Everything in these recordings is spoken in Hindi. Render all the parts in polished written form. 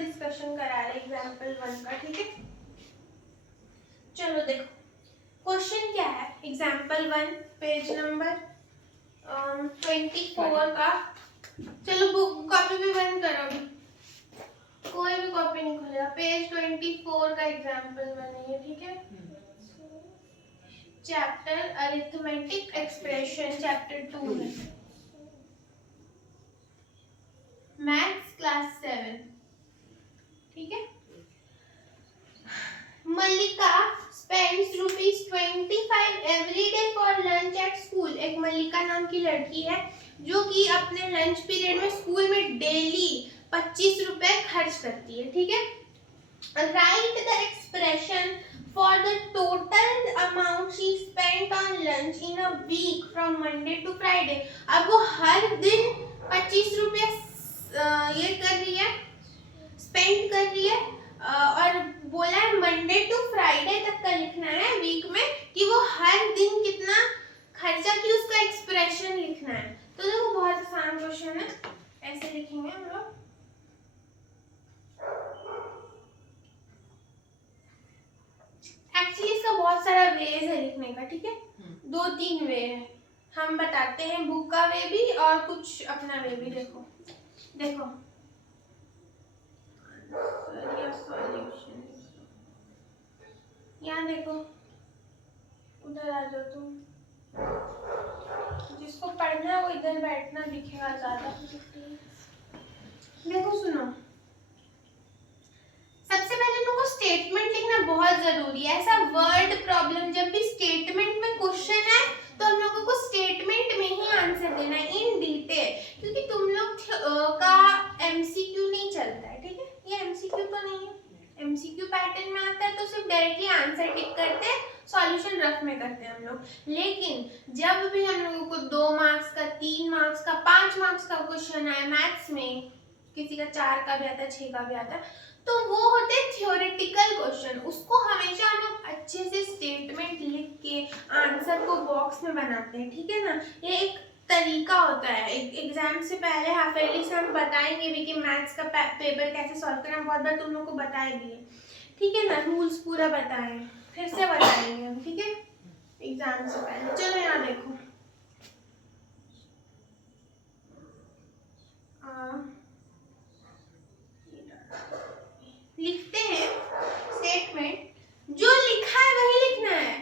डिस्कशन करा रहे एग्जाम्पल 1 का, ठीक है। चलो देखो क्वेश्चन क्या है, एग्जाम्पल 1 पेज नंबर 24 का। चलो बुक कॉपी भी बंद करो, अभी कोई भी कॉपी नहीं खुलेगा। पेज 24 का एग्जाम्पल 1 है, ठीक है। चैप्टर अरिथमेटिक एक्सप्रेशन चैप्टर 2 है, मैथ्स क्लास 7, ठीक है। मल्लिका spends ₹25 every day for lunch at school। एक मल्लिका नाम की लड़की है जो कि अपने लंच पीरियड में स्कूल में डेली 25 रुपए खर्च करती है, ठीक है। Write the expression for the total amount she spent on lunch in a week from Monday to Friday। अब वो हर दिन 25 रुपए ये कर रही है, स्पेंड कर रही है, और बोला है मंडे टू फ्राइडे तक का लिखना है वीक में कि वो हर दिन कितना खर्चा की उसका एक्सप्रेशन लिखना है। तो देखो बहुत आसान क्वेश्चन है, ऐसे लिखेंगे हम लोग। एक्चुअली इसका बहुत सारा वेज है लिखने का, ठीक है। 2-3 वे है, हम बताते हैं, बुक का वे भी और कुछ अपना वे भी। देखो देखो सॉल्यूशन, यहाँ देखो, उधर आ जाओ तुम, जिसको पढ़ना है वो इधर बैठना, दिखेगा ज्यादा। देखो सुनो, सबसे पहले तुमको स्टेटमेंट लिखना बहुत जरूरी है। ऐसा वर्ड प्रॉब्लम जब भी स्टेटमेंट में क्वेश्चन है तो हम लोगों को स्टेटमेंट में ही आंसर देना है इन डिटेल, क्योंकि तुम लोग का एमसीक्यू नहीं चलता है, ठीक है। ये एमसीक्यू तो नहीं है, एमसीक्यू पैटर्न में आता है तो सिर्फ डायरेक्टली आंसर टिक करते हैं, सॉल्यूशन रफ में करते हैं हम लोग। लेकिन जब भी हम लोगों को 2 मार्क्स का, 3 मार्क्स का, 5 मार्क्स का क्वेश्चन आए मैथ्स में, किसी का 4 का भी आता है, 6 का भी आता है, तो वो होते हैं थ्योरेटिकल क्वेश्चन। उसको हमेशा हम लोग अच्छे से स्टेटमेंट लिख के आंसर को बॉक्स में बनाते हैं, ठीक है ना। ये एक तरीका होता है। एग्जाम से पहले हाफ ईयरली से हम बताएंगे भी कि मैथ्स का पेपर कैसे सॉल्व करना, बहुत बार तुम लोग को बताए भी है, ठीक है ना। रूल्स पूरा बताए, फिर से बताएंगे हम, ठीक है, एग्जाम से पहले। चलो यहाँ देखो, लिखते हैं स्टेटमेंट, जो लिखा है वही लिखना है।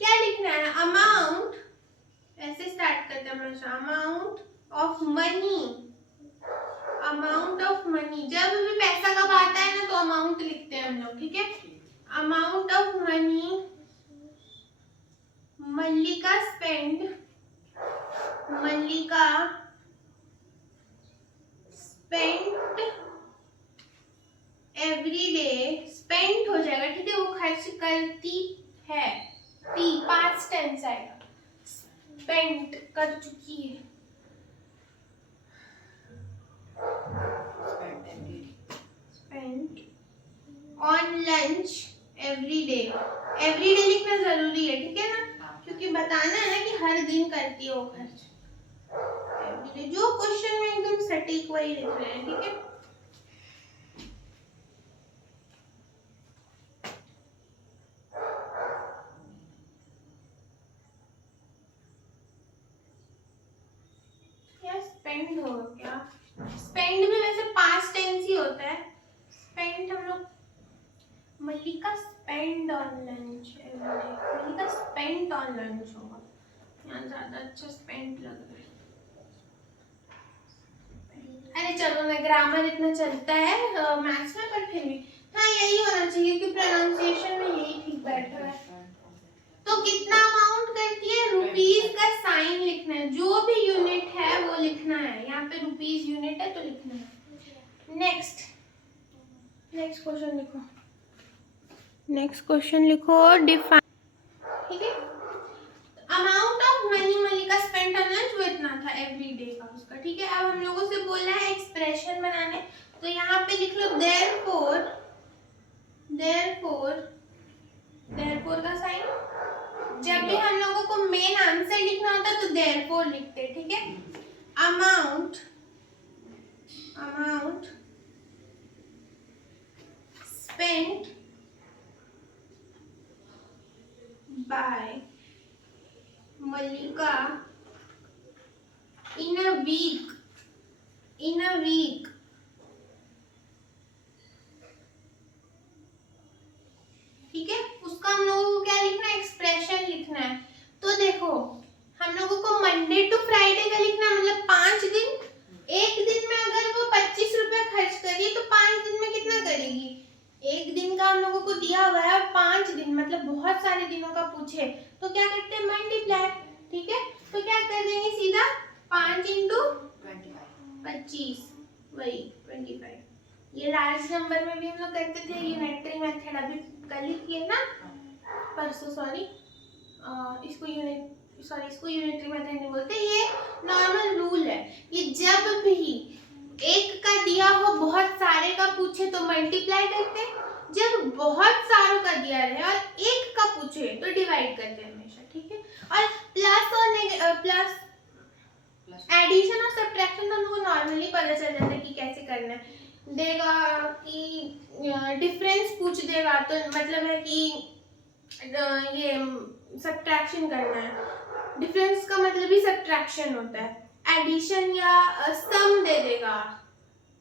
क्या लिखना है, अमाउंट, ऐसे स्टार्ट करते हैं हमेशा, amount of money. Amount of money, जब भी पैसा कब आता है ना तो अमाउंट लिखते हैं हम लोग, ठीक है। Amount of money Mallika spend, Mallika spent every day, spent हो जाएगा, ठीक है, वो खर्च करती है, टी पास्ट टेंस आएगा, स्पेंट कर चुकी है, spent on lunch every day. Every day लिखना जरूरी है, ठीक है ना, क्योंकि बताना है ना कि हर दिन करती है वो खर्च। एवरी डे, जो क्वेश्चन में एकदम सटीक वही लिख रहे हैं, ठीक है। स्पेंड होगा क्या, स्पेंड भी वैसे पास्ट टेंस ही होता है। स्पेंड हम लोग, Mallika spend on lunch every day, Mallika spend on lunch होगा, यहाँ ज्यादा अच्छा स्पेंड लग रहा है। अरे चलो ना, ग्रामर इतना चलता है मैथ्स में, पर फिर भी हाँ यही होना दीजिए कि प्रोनाउंसिएशन में यही ठीक बैठा है। तो कितना अमाउंट करती है, रुपीज का साइन लिखना है, जो भी यूनिट है वो लिखना है, यहाँ पे रुपीज यूनिट है तो लिखना है। नेक्स्ट क्वेश्चन लिखो, नेक्स्ट क्वेश्चन लिखो, डिफाइन, ठीक है। Amount of money Malika spent on lunch वो इतना था एवरी डे का उसका, ठीक है। अब हम लोगों से बोला है एक्सप्रेशन बनाने, तो यहाँ पे लिख लो देयरफॉर का साइन। जब भी हम लोगों को मेन आंसर लिखना होता है तो देयरफॉर लिखते हैं, ठीक है। Amount spent by Malika in a week, ठीक है। उसका हम लोगों को क्या लिखना है, एक्सप्रेशन लिखना है। तो देखो हम लोगों को मंडे टू फ्राइडे का लिखना है, मतलब 5 दिन। एक दिन में अगर वो 25 रुपया खर्च करी तो 5 दिन में कितना करेगी, एक दिन का हम लोगों को दिया हुआ है, 5 दिन मतलब बहुत सारे दिनों का पूछे तो क्या करते हैं, मल्टीप्लाई, ठीक है। तो क्या कर देंगे सीधा 5 इंटू 25 वही 25। ये लार्ज नंबर में भी हम लोग करते थे, यूनिटरी मेथड अभी कल ही किए ना, परसों, सॉरी इसको यूनिटरी मेथड नहीं बोलते, ये नॉर्मल रूल है। ये जब भी एक का दिया हो बहुत सारे का पूछे तो मल्टीप्लाई करते हैं, जब बहुत सारों का दिया रहे और एक का पूछे तो डिवाइड करते हैं हमेशा, ठीक है। और प्लस एडिशन और सब्ट्रैक्शन तो हमको नॉर्मली पता चल जाता है कि कैसे करना है। देगा कि डिफरेंस पूछ देगा तो मतलब है कि ये सब्ट्रैक्शन करना है, डिफरेंस का मतलब ही सब्ट्रैक्शन होता है। एडिशन या सम दे देगा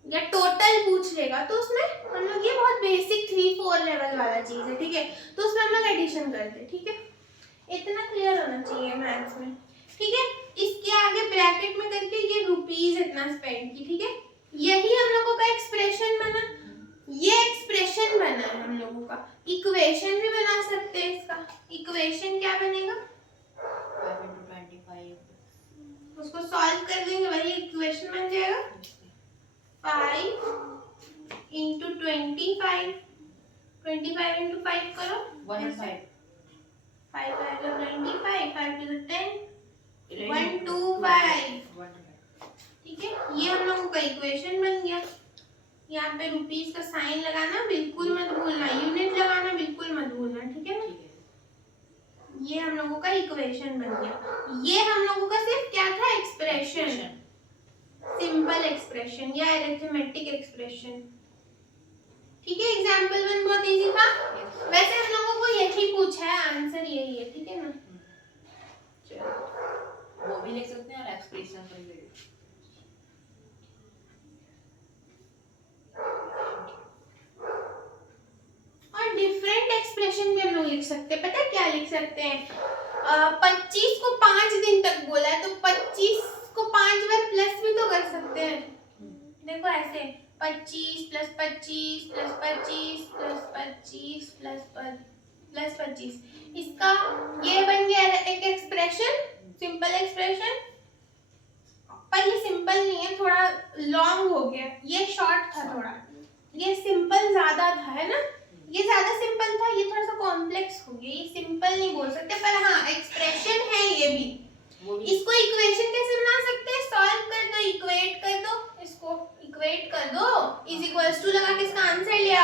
या टोटल पूछ लेगा तो उसमें हम लोग, ये बहुत बेसिक 3-4 लेवल वाला चीज है, ठीक है। तो उसमें हम लोग एडिशन करते हैं, ठीक है। इतना क्लियर होना चाहिए मैथ्स में, ठीक है। इसके आगे ब्रैकेट में करके ये रुपीज इतना स्पेंड की, ठीक है। यही हम लोगों का एक्सप्रेशन बना, ये एक्सप्रेशन बना है हम लोगों का। इक्वेशन भी बना सकते हैं इसका। इक्वेशन क्या बनेगा, 5 into 25, उसको सॉल्व कर देंगे वही इक्वेशन बन जाएगा। 5 into 25, 25 into 5 करो 105, 5 आएगा 25, 5 to 10, 125, ठीक है। ये हम लोगों का इक्वेशन बन गया। यहाँ पे रुपीस का साइन लगाना बिल्कुल मत भूलना, यूनिट लगाना बिल्कुल मत भूलना, ठीक है ना। ये हम लोगों का इक्वेशन बन गया। ये हम लोगों का सिर्फ क्या था, एक्सप्रेशन, सिंपल एक्सप्रेशन या अरिथमेटिक एक्सप्रेशन, ठीक है। एग्जाम्पल 1 बहुत इजी था। वैसे हम लोगों को यही पूछा है, आंसर यही है, ठीक है ना। वो भी लिख सकते हैं और एक्सप्रेशन पर भी। और डिफरेंट एक्सप्रेशन भी हम लोग लिख सकते हैं, पता है क्या लिख सकते हैं, 25 को 5 दिन तक बोला है तो 25 को 5 बार प्लस भी तो कर सकते हैं। देखो ऐसे 25 प्लस 25 प्लस 25 प्लस 25 प्लस 25, इसका ये बन गया एक एक्सप्रेशन, सिंपल एक्सप्रेशन। पर ये सिंपल नहीं है, थोड़ा लॉन्ग हो गया, ये शॉर्ट था थोड़ा, ये सिंपल ज्यादा था, है ना। ये ज्यादा सिंपल था, ये थोड़ा सा कॉम्प्लेक्स हो गया, ये सिंपल नहीं बोल सकते, पर हाँ एक्सप्रेशन है ये भी। इसको इक्वेशन कैसे बना सकते हैं, सॉल्व कर दो, इक्वेट कर दो, इसको इक्वेट कर दो, इज इक्वल्स टू लगा के इसका आंसर लिया,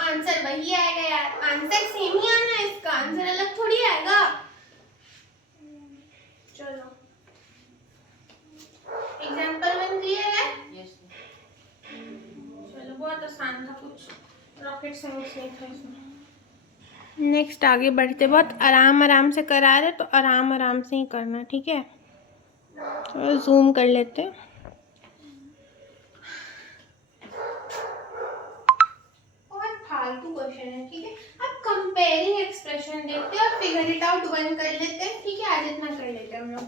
आंसर वही आएगा यार, आंसर सेम ही आना है, इसका आंसर अलग थोड़ी आएगा। चलो एग्जांपल 1 क्लियर है। यस, चलो बहुत आसान था, कुछ रॉकेट साइंस नहीं था इसमें। नेक्स्ट आगे बढ़ते, बहुत आराम आराम से करा रहे तो आराम आराम से ही करना, ठीक है। तो जूम कर लेते हैं। बहुत फालतू क्वेश्चन है, ठीक है। अब कंपेयरिंग एक्सप्रेशन देखते हैं और फिगर इट आउट 1 कर लेते हैं, ठीक है। आज इतना कर लेते हैं हम लोग,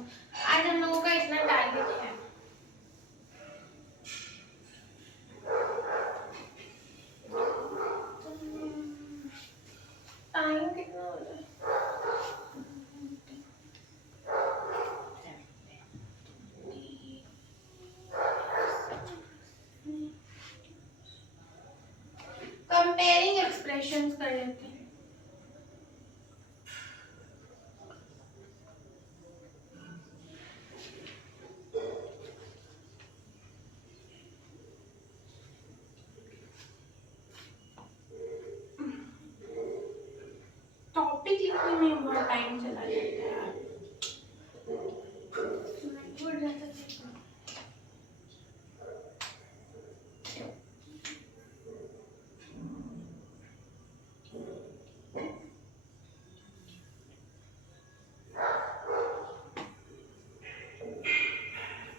आज हम लोगों का इतना टारगेट है। कंपेयरिंग एक्सप्रेशंस कर लेते हैं। टॉपिक लिखने में बहुत टाइम चला जाता है यार। भूल जाता है।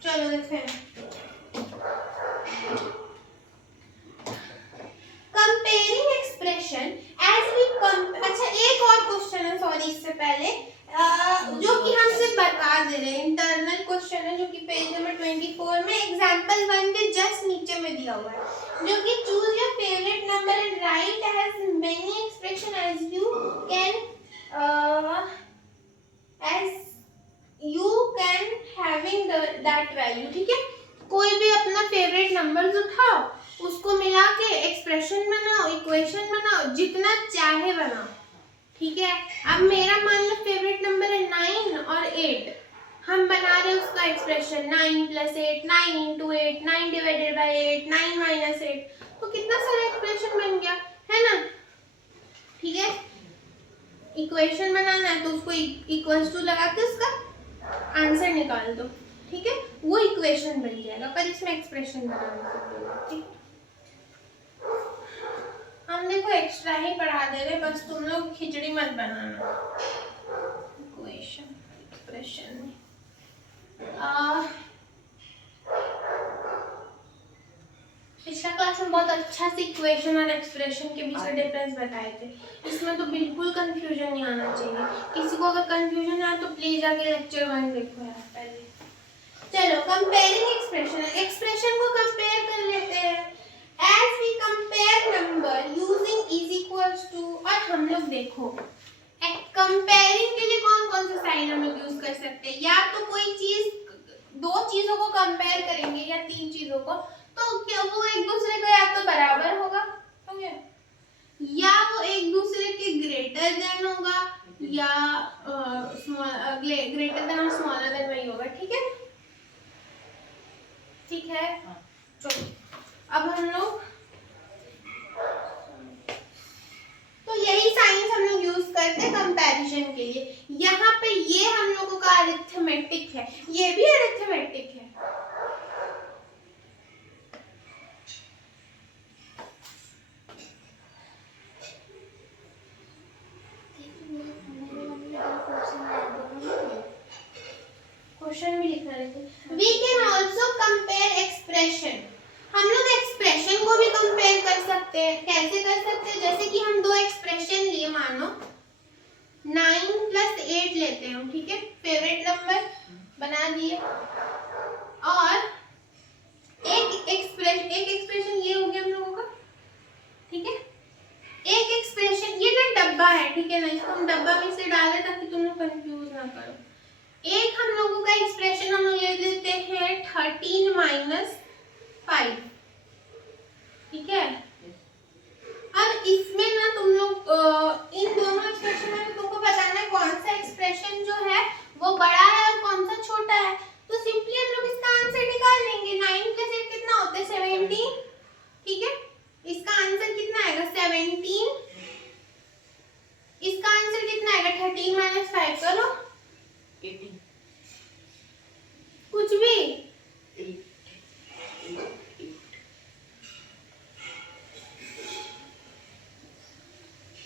चलो देखते हैं। कंपेयरिंग एक्सप्रेशन एज वी अच्छा एक और क्वेश्चन है, सॉरी इससे पहले जो कि हम सिर्फ बता दे रहे हैं, इंटरनल क्वेश्चन है जो कि पेज नंबर 24 में एग्जांपल 1 के जस्ट नीचे में दिया हुआ है, जो कि choose your favourite number and write as many expressions as you can having that value. ठीक है, कोई भी अपना फेवरेट नंबर्स उठाओ, उसको मिला के एक्सप्रेशन बनाओ, इक्वेशन बनाओ, जितना चाहे बनाओ। ठीक है, अब मेरा मान लो फेवरेट नंबर है 9 और 8, हम बना रहे हैं उसका एक्सप्रेशन 9 + 8, 9 × 8, 9 / 8, 9 - 8, तो कितना सारा एक्सप्रेशन बन गया है ना। ठीक है, इक्वेशन बनाना है तो उसको इक्वल्स टू लगा के उसका आंसर निकाल दो। ठीक है, वो इक्वेशन बन जाएगा, पर इसमें एक्सप्रेशन बनाना पड़ेगा। ठीक, हम देखो एक्स्ट्रा ही पढ़ा दे रहे, बस तुम लोग खिचड़ी मत बनाना। इक्वेशन एक्सप्रेशन पिछला क्लास में बहुत अच्छा से इक्वेशन और एक्सप्रेशन के बीच में डिफरेंस बताए थे, इसमें तो बिल्कुल कंफ्यूजन नहीं आना चाहिए। किसी को अगर कंफ्यूजन आए तो प्लीज जाके लेक्चर 1 देखो यार पहले। चलो कंपेयरिंग एक्सप्रेशन को कंपेयर कर लेते हैं। As we compare number using is equals to, और हम लोग देखो कंपेयरिंग के लिए कौन कौन सा साइन हम लोग यूज कर सकते हैं। या तो कोई चीज, दो चीजों को कंपेयर करेंगे या तीन चीजों को, तो क्या वो एक दूसरे को या तो बराबर होगा, हो गया, या वो एक दूसरे के ग्रेटर देन होगा, या ग्रेटर देन और स्मॉलर देन वही होगा। ठीक है, ठीक है। चलो अब हम लोग, तो यही साइंस हम लोग यूज करते हैं कंपैरिजन के लिए। यहाँ पे ये हम लोगों का अरिथमेटिक है, ये भी अरिथमेटिक है। क्वेश्चन भी लिखना रहता। We can also compare expression, हम लोग एक्सप्रेशन को भी कंपेयर कर सकते हैं। कैसे कर सकते हैं, जैसे कि हम दो एक्सप्रेशन लिए, मानो 9 + 8 लेते हैं, ठीक है, फेवरेट नंबर बना दिए, और एक एक्सप्रेशन ये हो गया हम लोगों का। ठीक है, एक एक्सप्रेशन, ये ना डब्बा है, ठीक है ना, इसको हम डब्बा में से डालें ताकि तुम लोग कंफ्यूज ना करो। एक हम लोगों का एक्सप्रेशन हम ले लेते हैं 13 - 5, ठीक है। अब इसमें ना तुम लोग इन दोनों एक्सप्रेशन में तुमको बताना है कौन सा एक्सप्रेशन जो है वो बड़ा है और कौन सा छोटा है। तो सिंपली हम लोग इसका आंसर निकाल लेंगे। 9 + 8 कितना होता है, 17, ठीक है। इसका आंसर कितना आएगा, 17। इसका आंसर कितना आएगा, 13 - 5 करो, 18, कुछ भी 8,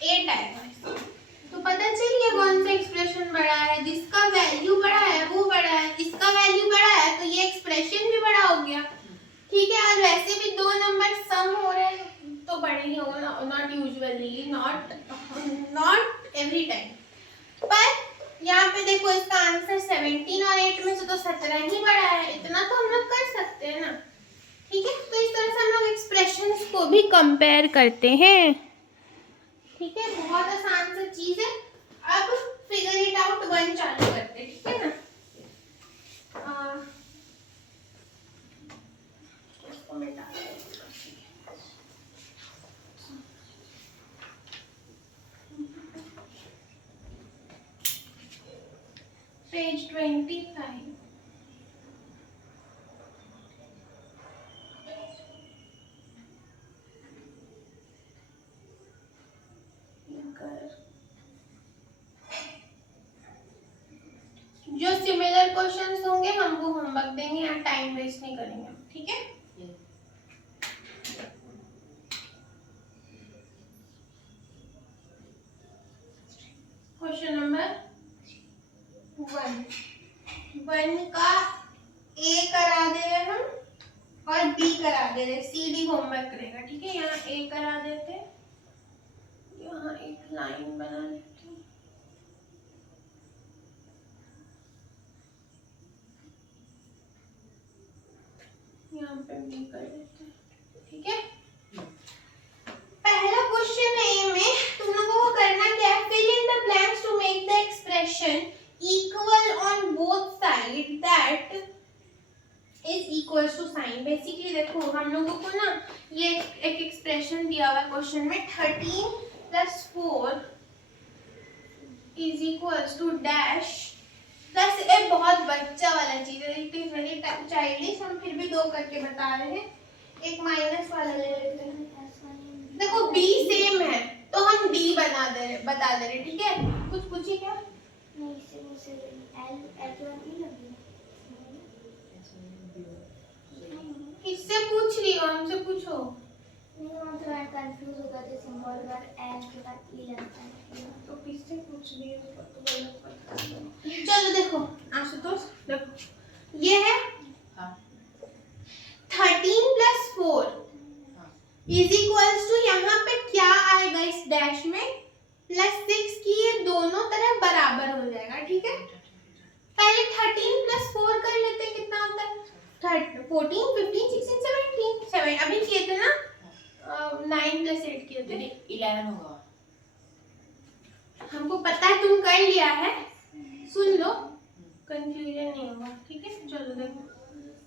8 आएगा। तो पता चल गया कौन सा एक्सप्रेशन बड़ा है, जिसका वैल्यू बड़ा है वो बड़ा है, इसका वैल्यू बड़ा है तो ये एक्सप्रेशन भी बड़ा हो गया। ठीक है, और वैसे भी दो नंबर सम हो रहे हैं तो बड़े ही होगा, not usually, not every time. पर यहाँ पे देखो इसका आंसर 17 और 8 में से तो 17 ही बड़ा है, इतना तो हम लोग कर सकते हैं ना। ठीक है, तो इस तरह से हम लोग एक्सप्रेशंस को भी कंपेयर करते हैं। ठीक है, बहुत आसान सा चीज है। अब फिगर इट आउट 1 चालू करते हैं, ठीक है ना। इसको मिटा देते हैं। पेज 25। जो सिमिलर क्वेश्चंस होंगे हम वो होमवर्क देंगे, यहाँ टाइम वेस्ट नहीं करेंगे, ठीक है। क्वेश्चन नंबर 1 का ए करा दे रहे हम और बी करा दे रहे, सी डी होमवर्क करेगा, ठीक है। यहाँ ए करा देते, यहाँ एक लाइन बना लेते, यहाँ पे बी कर देते, ठीक है। पहला क्वेश्चन है ए में, तुम लोगों को करना क्या है, fill in the blanks to make the expression equal on both side that is equals to sign. Basically देखो हम लोगों को ना ये एक एक्सप्रेशन दिया हुआ है क्वेश्चन में, 13 + 4 is equals to dash plus, एक बहुत बच्चा वाला चीज है, इट इज वेरी चाइल्डिश, हम फिर भी 2 करके बता रहे हैं। एक माइनस वाला ले लेते हैं, देखो b सेम है तो हम d बता दे रहे, ठीक है। कुछ पूछिए क्या? नहीं, इससे एल H1 ही लगी किससे पूछ रही हो? हमसे पूछो। नहीं, वो थोड़ा कंफ्यूज हो गए थे, सिंबल पर एल के बाद ई लगता है, तो किससे पूछ रही हो? तो बोलो पता नहीं। चलो देखो आशुतोष, देखो ये है 13 + 4 इज इक्वल्स टू, यहाँ पे क्या आएगा इस डैश में, +6 की, ये दोनों तरफ बराबर हो जाएगा, ठीक है। पहले 13 + 4 कर लेते हैं, कितना होता है 14 15 16 17 7 अभी किए थे ना, 9 + 8 किए थे, 11 होगा। हमको पता है तुम कर लिया है, सुन लो कंफ्यूजन नहीं होगा, ठीक है। चलो देखो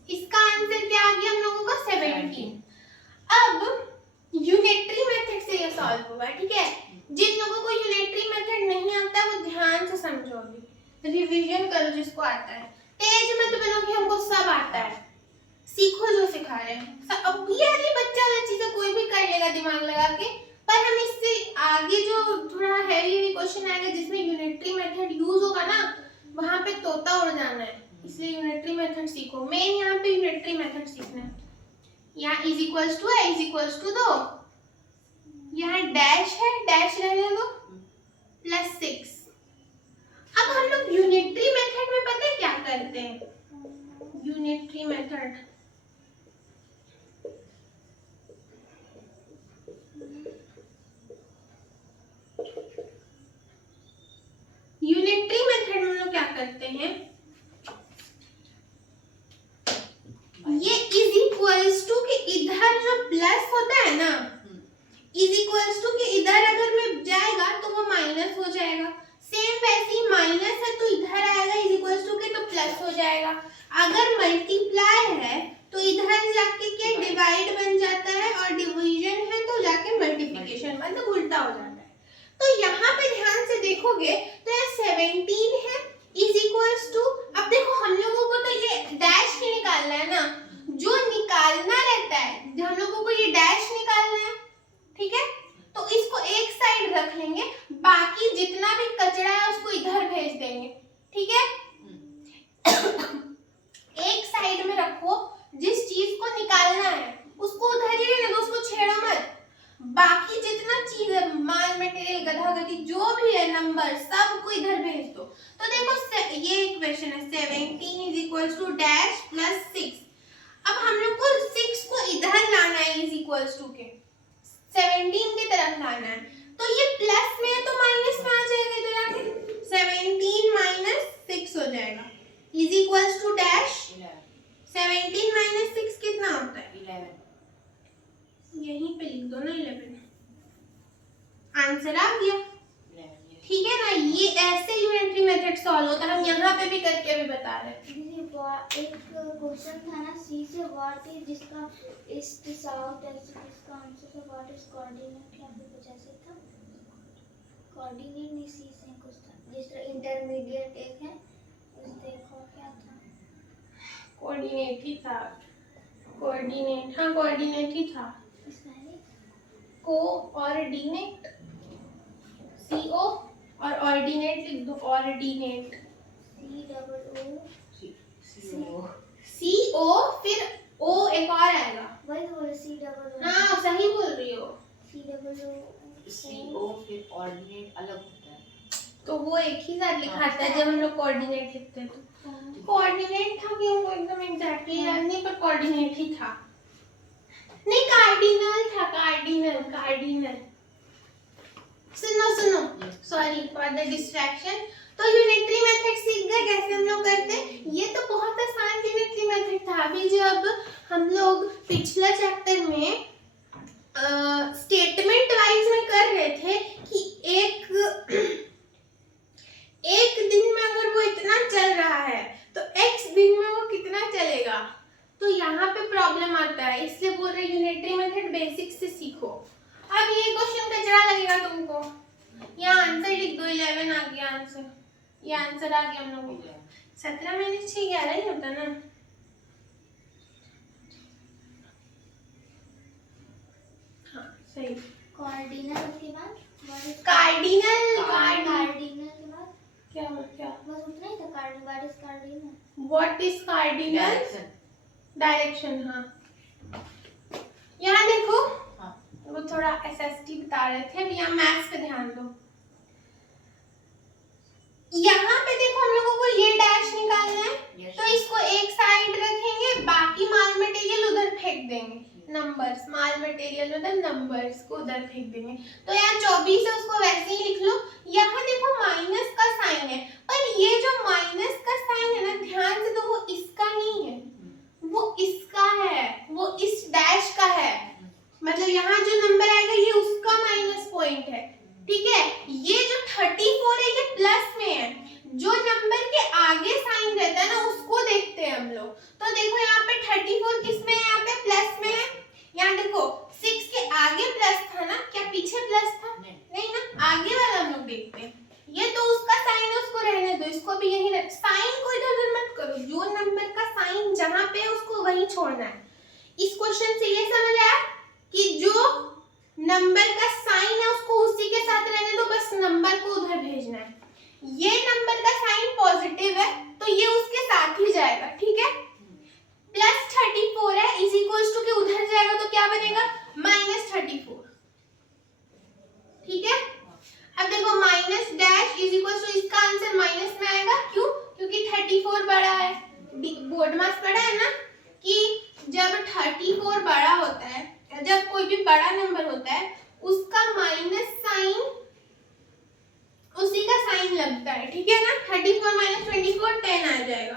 इसका आंसर क्या आ गया हम लोगों का 17। अब यूनिटरी मेथड से ये सॉल्व होगा, ठीक है। जिन लोगों को यूनिटरी मेथड नहीं आता वो ध्यान से समझो, अभी रिवीजन करो जिसको आता है, तेज मत बनो कि हमको सब आता है, सीखो जो सिखा रहे हैं। अब यार ये बच्चा वाला चीजें कोई भी कर लेगा दिमाग लगा के, पर हम इससे आगे जो थोड़ा हैवी क्वेश्चन आएगा जिसमें यूनिटरी मेथड यूज होगा ना, वहां पे तोता उड़ जाना है, इसलिए यूनिटरी मेथड सीखो। मेन यहाँ पे यूनिटरी मेथड सीखना है। यहाँ इज इक्वल्स टू है, इज इक्वल्स टू 2, यहाँ डैश है, डैश रहने दो, +6। अब हम लोग यूनिटरी मेथड में पता है क्या करते हैं, यूनिटरी मेथड में हम लोग क्या करते हैं, ये इज इक्वल्स टू के इधर जो प्लस होता है ना, इज इक्वल्स टू के इधर अगर में जाएगा तो वो माइनस हो जाएगा, सेम वैसे ही माइनस है तो इधर आएगा इज इक्वल्स टू के तो प्लस हो जाएगा। अगर मल्टीप्लाई है तो इधर जाके क्या डिवाइड बन जाता है, और डिवीजन है तो जाके मल्टीप्लिकेशन मतलब उल्टा हो जाता है। तो यहाँ पे ध्यान से देखोगे तो ये 17 है इज इक्वल्स टू, अब देखो हम लोगों को तो ये डैश ही निकालना है ना, जो निकालना रहता है हम लोगों को ये डैश निकालना है, ठीक है। तो इसको एक साइड रख लेंगे, बाकी जितना भी कचरा है उसको इधर भेज देंगे, ठीक है। एक साइड में रखो, जिस चीज को निकालना है उसको उधर ही रहने दो, उसको छेड़ो मत, बाकी जितना चीज है, माल मटेरियल गधा गधी जो भी है, नंबर सबको इधर भेज दो। तो देखो ये इक्वेशन है 17 इज इक्वल्स टू डैश +6। अब हम लोग को 6 को इधर लाना है इज इक्वल्स टू के 17 की तरफ लाना है, तो ये प्लस में है तो माइनस में आ जाएगा, इधर आके 17 - 6 हो जाएगा इज इक्वल्स टू डैश 17 - 6 कितना होता है 11। यहीं पे लिख दो ना 11, आंसर आ गया, ठीक है ना। ये ऐसे यूनिटरी मेथड सॉल्व होता है, हम यहाँ पे भी करके अभी बता रहे हैं। एक क्वेश्चन था ना सी से, व्हाट इज, जिसका ईस्ट साउथ ऐसे, इसका आंसर था व्हाट इज कोऑर्डिनेट, या फिर कुछ ऐसे था, कोऑर्डिनेट नहीं, सी से कुछ था, जिस तरह इंटरमीडिएट एक है, देखो क्या था। कोऑर्डिनेट ही था। कोऑर्डिनेट, हाँ कोऑर्डिनेट ही था। कोऑर्डिनेट, CO और ऑर्डिनेट लिख दो, ऑर्डिनेट। CO CO फिर O एक और आएगा। वही तो बोले COO। हाँ सही बोल रही हो। CO फिर ऑर्डिनेट अलग होता है। तो वो एक ही साथ लिखा था जब हम लोग कोऑर्डिनेट लिखते हैं तो कोऑर्डिनेट था कि हमको एकदम एग्जैक्टली याद नहीं, पर कोऑर्डिनेट ही था। नहीं कार्डिनल था, कार्डिनल कार्डिनल। सुनो सॉरी फॉर द डिस्ट्रैक्शन। तो यूनिटरी मेथड सीख गए कैसे हम लोग करते हैं। ये तो बहुत आसान यूनिटरी मेथड था। अभी जब हम लोग पिछला चैप्टर में स्टेटमेंट वाइज में कर रहे थे कि एक दिन में अगर वो इतना चल रहा है तो x दिन में वो कितना चलेगा, तो यहाँ पे प्रॉब्लम आता है। इसलिए बोल रहे यूनिटरी मेथड बेसिक से सीखो। अब ये क्वेश्चन कचरा लगेगा तुमको, यहाँ आंसर लिख दो। 11 आ गया आंसर, ये आंसर आ गया हम लोगों को। 17 - 6 11 ही होता ना। हाँ सही। कार्डिनल के बाद कार्डिनल, कार्डिनल के बाद क्या बस उतना ही था। Cardinal what is cardinal? Direction. Direction, हाँ। यहाँ देखो, हाँ। वो थोड़ा SST बता रहे थे। अब यहाँ मैथ्स पे ध्यान दो। यहाँ पे देखो हम लोगों को ये डैश निकालना है। Yes. तो इसको एक साइड रखेंगे, बाकी माल मटेरियल उधर फेंक देंगे। नंबर्स, माल मटेरियल मतलब नंबर्स को उधर फेंक देंगे। तो यहाँ 24 है, उसको वैसे ही लिख लो। यहाँ देखो माइनस का साइन है, पर ये जो माइनस का साइन है ना, ध्यान से तो वो इसका नहीं है, वो इसका है, वो इस डैश का है। मतलब यहाँ जो नंबर आएगा ये उसका माइनस पॉइंट है, ठीक है। ये जो 34 है ये प्लस में है। जो नंबर के आगे साइन रहता है ना उसको देखते हैं हम लोग। तो देखो यहाँ पे 34 किस में है, यहाँ पे प्लस में है। यहाँ देखो 6 के आगे प्लस था ना, क्या पीछे प्लस था? नहीं ना, आगे वाला हम लोग देखते हैं। ये तो उसका साइन है, उसको रहने दो, इसको भी यही रख। साइन को इधर उधर मत करो, जो नंबर का साइन जहाँ पे है उसको वहीं छोड़ना है। इस क्वेश्चन से ये समझ आया कि जो नंबर का साइन है उसको उसी के साथ रहने दो, बस नंबर को उधर भेजना है। ये नंबर का साइन पॉजिटिव है तो ये उसके साथ ही जाएगा, ठीक है। प्लस 34 है इज इक्वल्स टू के उधर जाएगा तो क्या बनेगा, माइनस 34, ठीक है। अब देखो minus dash is equals to, इसका आंसर माइनस में आएगा। क्यों? क्योंकि 34 बड़ा है। बोर्ड मास पढ़ा है ना कि जब 34 बड़ा होता है, जब कोई भी बड़ा नंबर होता है उसका माइनस साइन उसी का साइन लगता है, ठीक है ना। 34 - 24 10 आ जाएगा।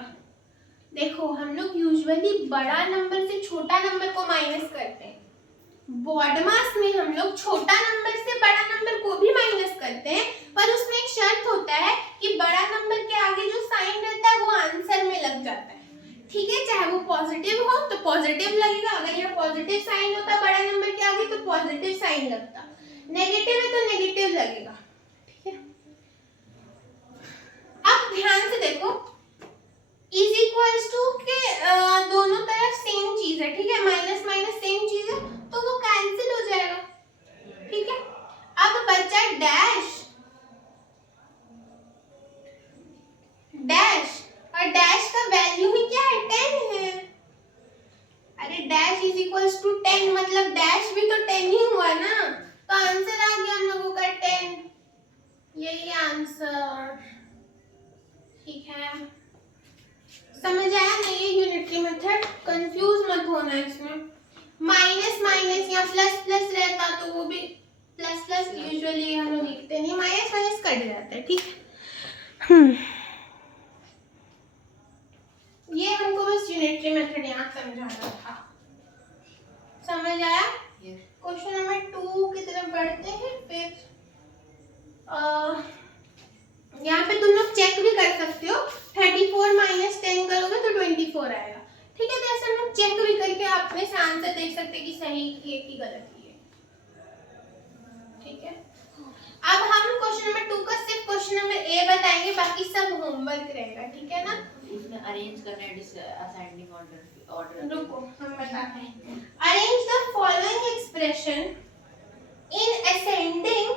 देखो हम लोग यूजुअली बड़ा नंबर से छोटा नंबर को माइनस करते हैं। बोर्ड मास में हम लोग छोटा नंबर से बड़ा नंबर को भी माइनस करते हैं, पर उसमें एक शर्त होता है कि बड़ा नंबर के आगे जो साइन रहता है वो आंसर में लग जाता है, ठीक है। चाहे वो पॉजिटिव हो तो पॉजिटिव लगेगा, अगर यहाँ पॉजिटिव साइन होता बड़ा नंबर के आगे तो पॉजिटिव साइन लगता, नेगेटिव है तो नेगेटिव लगेगा, ठीक है। अब ध्यान से देखो, इज इक्वल्स टू के दोनों तरफ सेम चीज है, ठीक है। माइनस माइनस सेम चीज है तो वो कैंसिल हो जाएगा, ठीक है। अब बचा डैश, डैश और डैश का वैल्यू ही क्या है, 10 है। अरे डैश इज इक्वल्स टू 10 मतलब डैश भी तो 10 ही हुआ ना, तो आंसर आ गया हम लोगों का 10, यही आंसर, ठीक है। समझ आया ना ये यूनिटरी मेथड? कंफ्यूज मत होना इसमें। माइनस माइनस या प्लस प्लस रहता तो वो भी प्लस प्लस यूजुअली हम लोग लिखते नहीं, माइनस माइनस कट जाता है, ठीक है। ये हमको बस यूनिटरी मेथड यहाँ समझाना था। समझ आया? क्वेश्चन नंबर 2 की तरफ बढ़ते हैं। फिर यहाँ पे तुम लोग चेक भी कर सकते हो, 34 - 10 करोगे तो 24 आएगा, ठीक है। तो ऐसे हम लोग चेक भी करके अपने से आंसर देख सकते हैं कि सही है कि गलत है, ठीक है। अब हम क्वेश्चन नंबर 2 का सिर्फ क्वेश्चन नंबर ए बताएंगे, बाकी सब होमवर्क रहेगा, ठीक है ना। उसमें अरेंज करना है असेंडिंग ऑर्डर। रुको हम बताते हैं। Arrange the following expression in ascending.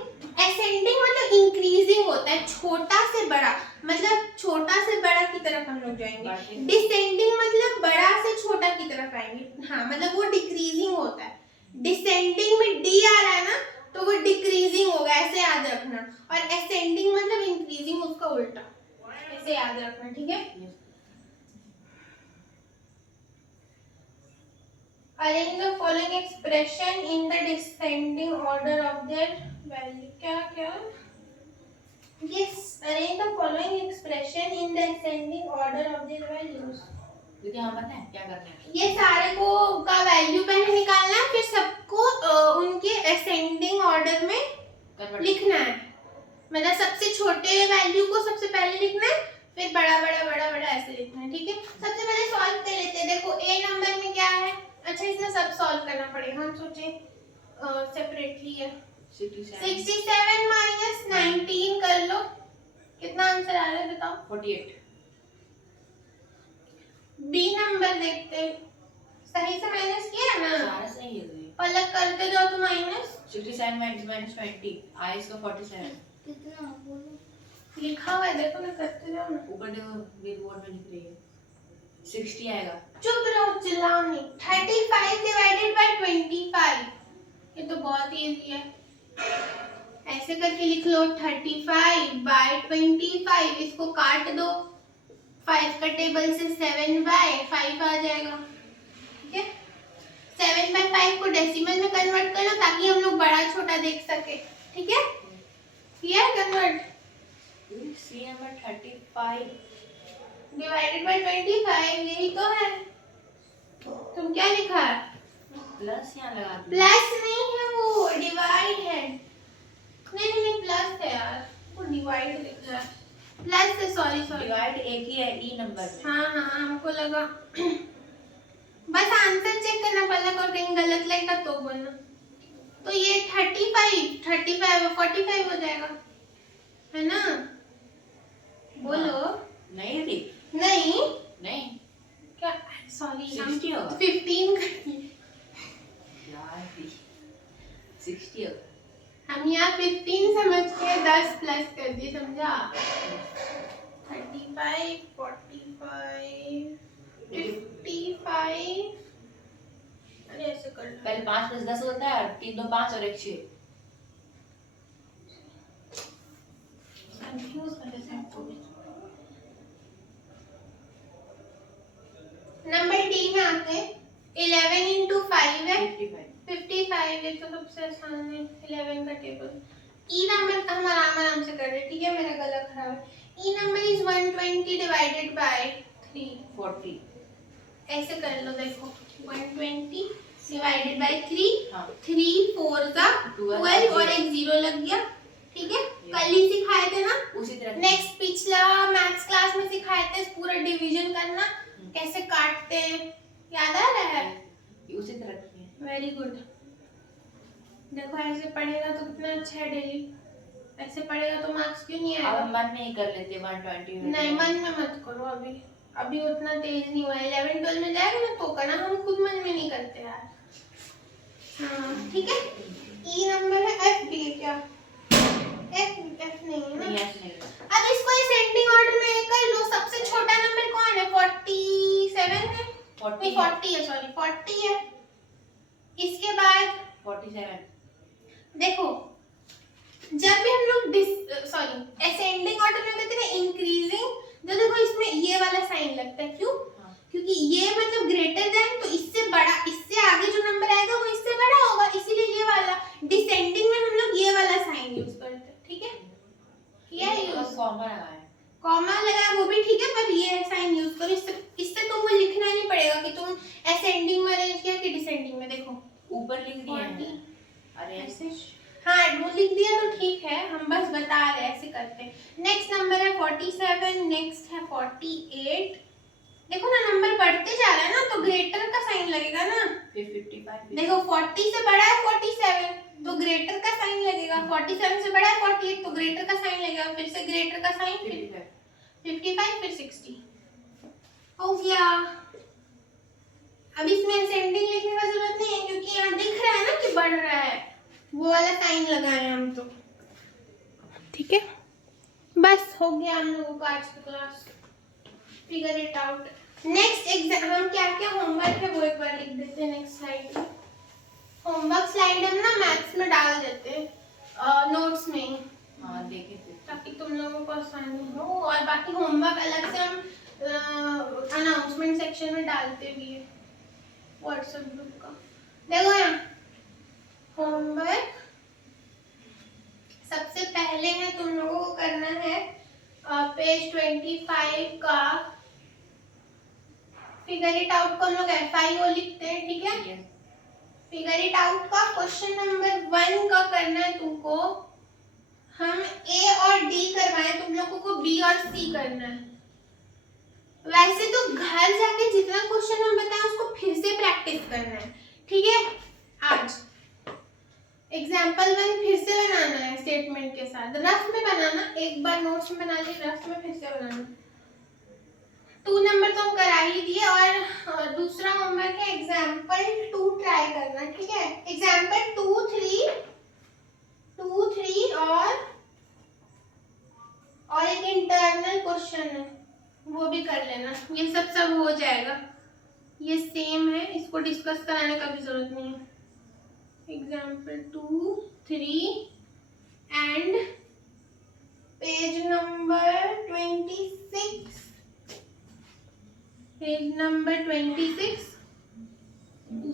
Ascending मतलब इंक्रीजिंग होता है, छोटा से बड़ा, मतलब छोटा से बड़ा की तरफ हम लोग जाएंगे। डिसेंडिंग मतलब बड़ा से छोटा की तरफ आएंगे, हाँ मतलब वो डिक्रीजिंग होता है। डिसेंडिंग में डी आ रहा है ना, तो वो डिक्रीजिंग होगा, ऐसे याद रखना। और असेंडिंग मतलब इंक्रीजिंग, उसका उल्टा, ऐसे याद रखना, ठीक है। Arrange the following expression in the descending order of their value. क्या? Yes, arrange the following expression in the ascending order of their values. देखिए हम बताएं क्या करना है। ये सारे को का वैल्यू पहले निकालना है, फिर सबको उनके असेंडिंग ऑर्डर में लिखना है। मतलब सबसे छोटे वैल्यू को सबसे पहले लिखना है, फिर बड़ा बड़ा बड़ा बड़ा ऐसे लिखना है, ठीक है। सबसे पहले सॉल्व कर लेते हैं। देखो ए नंबर में क्या है, अच्छा इसमें सब सॉल्व करना पड़ेगा, हम सोचे सेपरेटली है। 67 माइनस 19 कर लो, कितना आंसर आ रहा है बताओ। 48। बी नंबर देखते हैं, सही से माइनस किया है ना, सारा सही है। अलग करते जाओ तो माइनस 67 माइनस 20 आई इसका 47। कितना बोलो, लिखा हुआ है देखो ना, करते जाओ ना। ऊपर देखो मेरे बोर्ड में लिख रही है 60 आएगा। चुप रहो, चिल्लाओ नहीं। 35 डिवाइडेड बाय 25, ये तो बहुत इजी है, ऐसे करके लिख लो। 35 बाय 25, इसको काट दो, 5 का टेबल से 7 बाय 5 आ जाएगा, ठीक है। 7 बाय 5 को डेसिमल में कन्वर्ट कर लो, ताकि हम लोग बड़ा छोटा देख सके, ठीक है। किया convert, see number 35 divided by 25, यही तो है। तुम क्या लिखा है, प्लस यहाँ लगा दो। प्लस नहीं है, वो डिवाइड है। नहीं प्लस है यार, वो डिवाइड लिख रहा है, प्लस है, सॉरी। डिवाइड एक ही है ई नंबर में। हाँ हमको लगा। बस आंसर चेक करना पड़ेगा, और कहीं गलत लगेगा तो बोलना। तो ये 35 45 हो जाएगा, है ना। बोलो। नहीं दी नहीं क्या, सॉरी 60 होगा 15 कर यार 60 होगा। हम यहाँ 15 समझ के 10 प्लस कर दिए, समझा। 35 45 55, अरे ऐसे कर लो। पहले 5 + 10 होता है, 3 2 5 और 1 6। कंफ्यूज कर देते हैं आपको। नंबर डी में आते हैं। 11 into 5 है 55, ये तो सबसे आसान है 11 का टेबल। ई नंबर हम आराम से कर रहे हैं, ठीक है, मेरा गला खराब है। ई नंबर इज 120 डिवाइडेड बाय 340। ऐसे कर लो, देखो 120 डिवाइडेड बाय 3, हाँ 3 4 का 12 और एक 0 लग गया, ठीक है। कल ही सिखाए थे ना, उसी तरह। नेक्स्ट पिछला मैथ्स क्लास में सिखाए थे पूरा डिवीजन करना, कैसे काटते, याद आ रहा है। उसी तरह की है। Very good. देखो ऐसे पढ़ेगा तो कितना अच्छा है, डेली ऐसे पढ़ेगा तो मार्क्स क्यों नहीं आएगा। अब मन में ही कर लेते 120। नहीं मन में मत करो, अभी उतना तेज नहीं हुआ। 11 12 में जाएगा ना तो करना, हम खुद मन में नहीं करते यार। हाँ ठीक है। ई नंबर है, एफ डी क्या, एफ नहीं है ना। अब इसको असेंडिंग ऑर्डर में कर लो। सबसे छोटा नंबर कौन है, 47 है, 40 है, सॉरी 40 है। इसके बाद 47। देखो जब भी हम लोग असेंडिंग ऑर्डर में करते हैं इंक्रीजिंग, तो देखो इसमें ये वाला साइन लगता है, क्यों? क्योंकि ये मतलब ग्रेटर देन, तो इससे बड़ा, इससे आगे जो नंबर आएगा वो इससे बड़ा होगा, इसीलिए ये वाला। डिसेंडिंग में हम लोग ये वाला साइन यूज करते हैं, ठीक है। किया यूज, कॉमा लगाया वो भी ठीक है, पर ये साइन यूज करो। इससे तुमको लिखना नहीं पड़ेगा कि तुम असेंडिंग में अरेंज किया कि डिसेंडिंग में। देखो ऊपर लिख दिया है, अरे ऐसे, हाँ वो लिख दिया तो ठीक है, हम बस बता रहे हैं ऐसे करते हैं। नेक्स्ट नंबर है 47, नेक्स्ट है 48। देखो ना नंबर बढ़ते जा रहा है ना, तो ग्रेटर का साइन लगेगा ना। फिर 55। देखो 40 से बड़ा है 47, तो ग्रेटर का साइन लगेगा, 47 से बड़ा है 48 तो ग्रेटर का साइन लगेगा, फिर से ग्रेटर का साइन, 55 फिर 60 हो गया। अब इसमें असेंडिंग लिखने का जरूरत नहीं है क्योंकि यहाँ दिख रहा है ना कि बढ़ रहा है, वो वाला साइन लगाए हम तो, ठीक है। बस हो गया हम लोगों का आज का class, figure it out. Next exam हम क्या क्या होमवर्क है वो एक बार लिख देते हैं नेक्स्ट स्लाइड में। होमवर्क स्लाइड हम ना मैथ्स में डाल देते हैं नोट्स में ही, हाँ देखे थे, ताकि तुम लोगों को आसानी हो, और बाकी होमवर्क अलग से हम अनाउंसमेंट सेक्शन में डालते भी है व्हाट्सएप ग्रुप का। देखो यहाँ होमवर्क सबसे पहले है तुम लोगों को करना है पेज 25 का फिगर इट आउट को हम लोग FIO लिखते हैं, ठीक है। फिगर इट आउट का क्वेश्चन नंबर 1 का करना है तुमको, हम A और D करवाए, तुम लोगों को B और C करना है। वैसे तो घर जाके जितना क्वेश्चन हम बताएं उसको फिर से प्रैक्टिस करना है, ठीक है। आज एग्जाम्पल 1 फिर से बनाना है स्टेटमेंट के साथ, रफ में बनाना, एक बार नोट्स में बना ली, रफ में फिर से बनाना। 2 नंबर तो हम करा ही दिए, और दूसरा होमवर्क है एग्जाम्पल 2 ट्राई करना, ठीक है। एग्जाम्पल 2, 3 और एक इंटरनल क्वेश्चन है वो भी कर लेना, ये सब हो जाएगा, ये सेम है, इसको डिस्कस कराने का भी जरूरत नहीं है। Example 2, 3 and page number 26, page number 26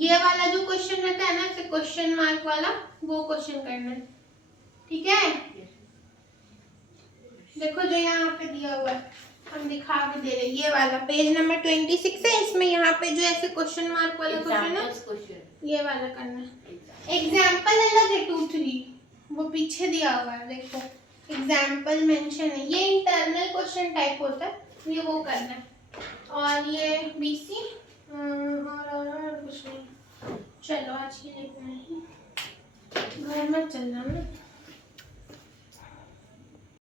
ये वाला जो क्वेश्चन रहता है ना ऐसे क्वेश्चन मार्क वाला, वो क्वेश्चन करना है, ठीक है। देखो जो यहाँ पे दिया हुआ है हम दिखा भी दे रहे, ये वाला पेज नंबर 26 है, इसमें यहाँ पे जो ऐसे क्वेश्चन मार्क वाला क्वेश्चन है ये वाला करना है। एग्जाम्पल अलग है 2, 3 वो पीछे दिया हुआ है, देखो एग्जाम्पल मेंशन है, ये इंटरनल क्वेश्चन टाइप होता है, ये वो करना है। और ये BC और कुछ नहीं, चलो आज के लिए इतना ही, घर में चलना ना।